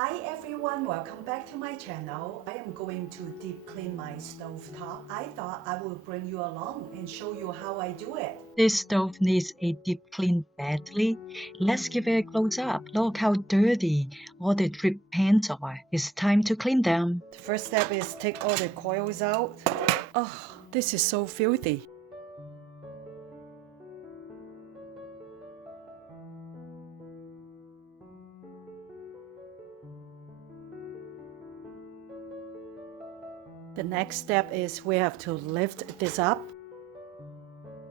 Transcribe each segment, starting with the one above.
Hi everyone, welcome back to my channel. I am going to deep clean my stove top. I thought I will bring you along and show you how I do it. This stove needs a deep clean badly. Let's give it a close up. Look how dirty all the drip pans are. It's time to clean them. The first step is take all the coils out. Oh, this is so filthy. The next step is we have to lift this up.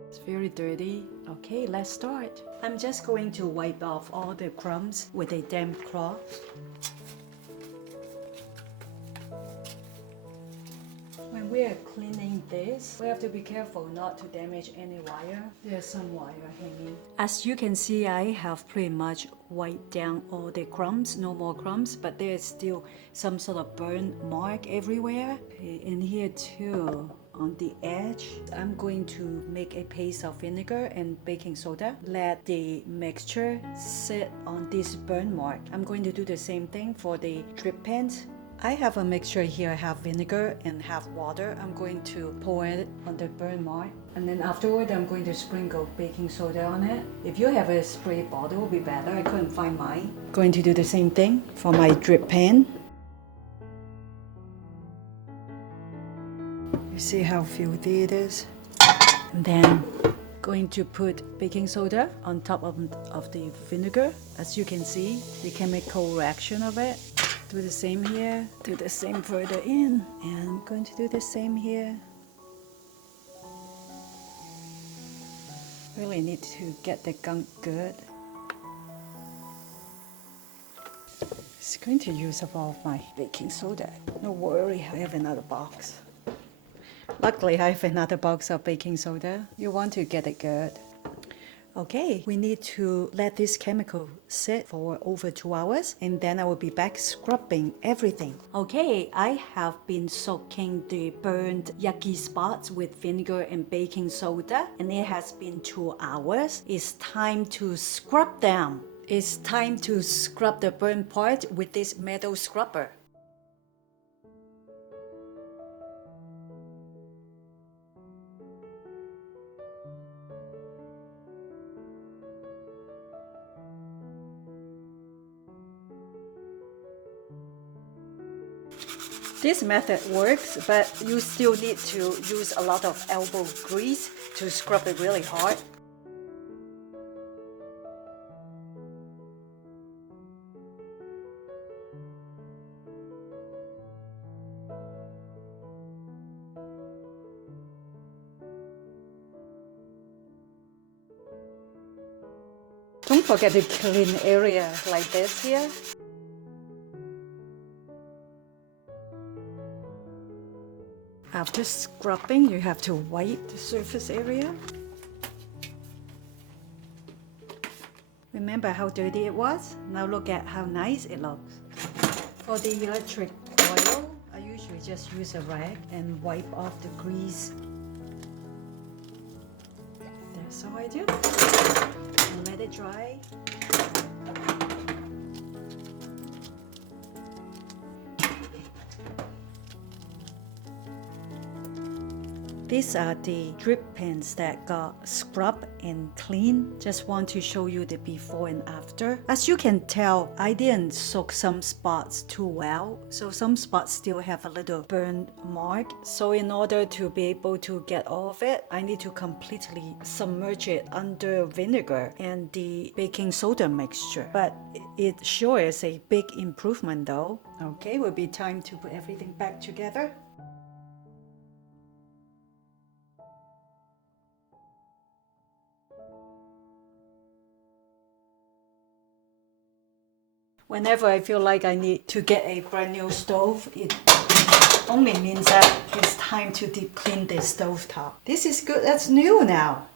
It's very dirty. Okay, let's start. I'm just going to wipe off all the crumbs with a damp cloth. When we are cleaning this, we have to be careful not to damage any wire. There's some wire hanging. As you can see, I have pretty much wiped down all the crumbs, no more crumbs, but there's still some sort of burn mark everywhere. Okay, in here too. On the edge, I'm going to make a paste of vinegar and baking soda. Let the mixture sit on this burn mark. I'm going to do the same thing for the drip pans. I have a mixture here. I have vinegar and have water. I'm going to pour it on the burn mark. And then afterward, I'm going to sprinkle baking soda on it. If you have a spray bottle, it would be better. I couldn't find mine. Going to do the same thing for my drip pan. You see how filthy it is? And then going to put baking soda on top of the vinegar. As you can see, the chemical reaction of it. Do the same here, do the same further in, and I'm going to do the same here. Really need to get the gunk good. It's going to use up all of my baking soda. No worry, I have another box. Luckily, I have another box of baking soda. You want to get it good. Okay, we need to let this chemical sit for over 2 hours and then I will be back scrubbing everything. Okay, I have been soaking the burned yucky spots with vinegar and baking soda and it has been 2 hours. It's time to scrub them. It's time to scrub the burnt part with this metal scrubber. This method works, but you still need to use a lot of elbow grease to scrub it really hard. Don't forget to clean area like this here. After scrubbing, you have to wipe the surface area. Remember how dirty it was? Now look at how nice it looks. For the electric oil, I usually just use a rag and wipe off the grease. That's how I do. And let it dry. These are the drip pans that got scrubbed and cleaned. Just want to show you the before and after. As you can tell, I didn't soak some spots too well. So some spots still have a little burn mark. So in order to be able to get all of it, I need to completely submerge it under vinegar and the baking soda mixture. But it sure is a big improvement though. Okay, will be time to put everything back together. Whenever I feel like I need to get a brand new stove, it only means that it's time to deep clean the stove top. This is good, that's new now.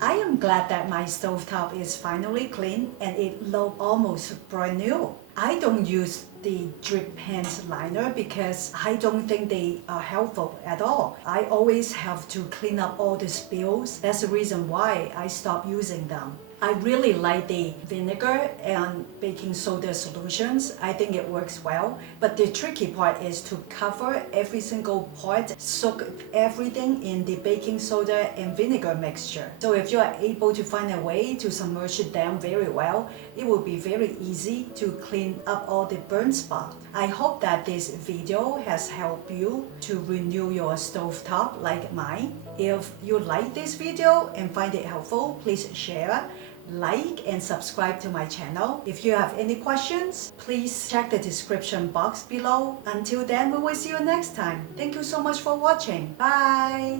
I am glad that my stove top is finally clean and it looks almost brand new. I don't use the drip paint liner because I don't think they are helpful at all. I always have to clean up all the spills. That's the reason why I stopped using them. I really like the vinegar and baking soda solutions. I think it works well. But the tricky part is to cover every single part, soak everything in the baking soda and vinegar mixture. So if you are able to find a way to submerge them very well, it will be very easy to clean up all the burn spots. I hope that this video has helped you to renew your stovetop like mine. If you like this video and find it helpful, please share, like, and subscribe to my channel. If you have any questions, please check the description box below. Until then, we will see you next time. Thank you so much for watching. Bye!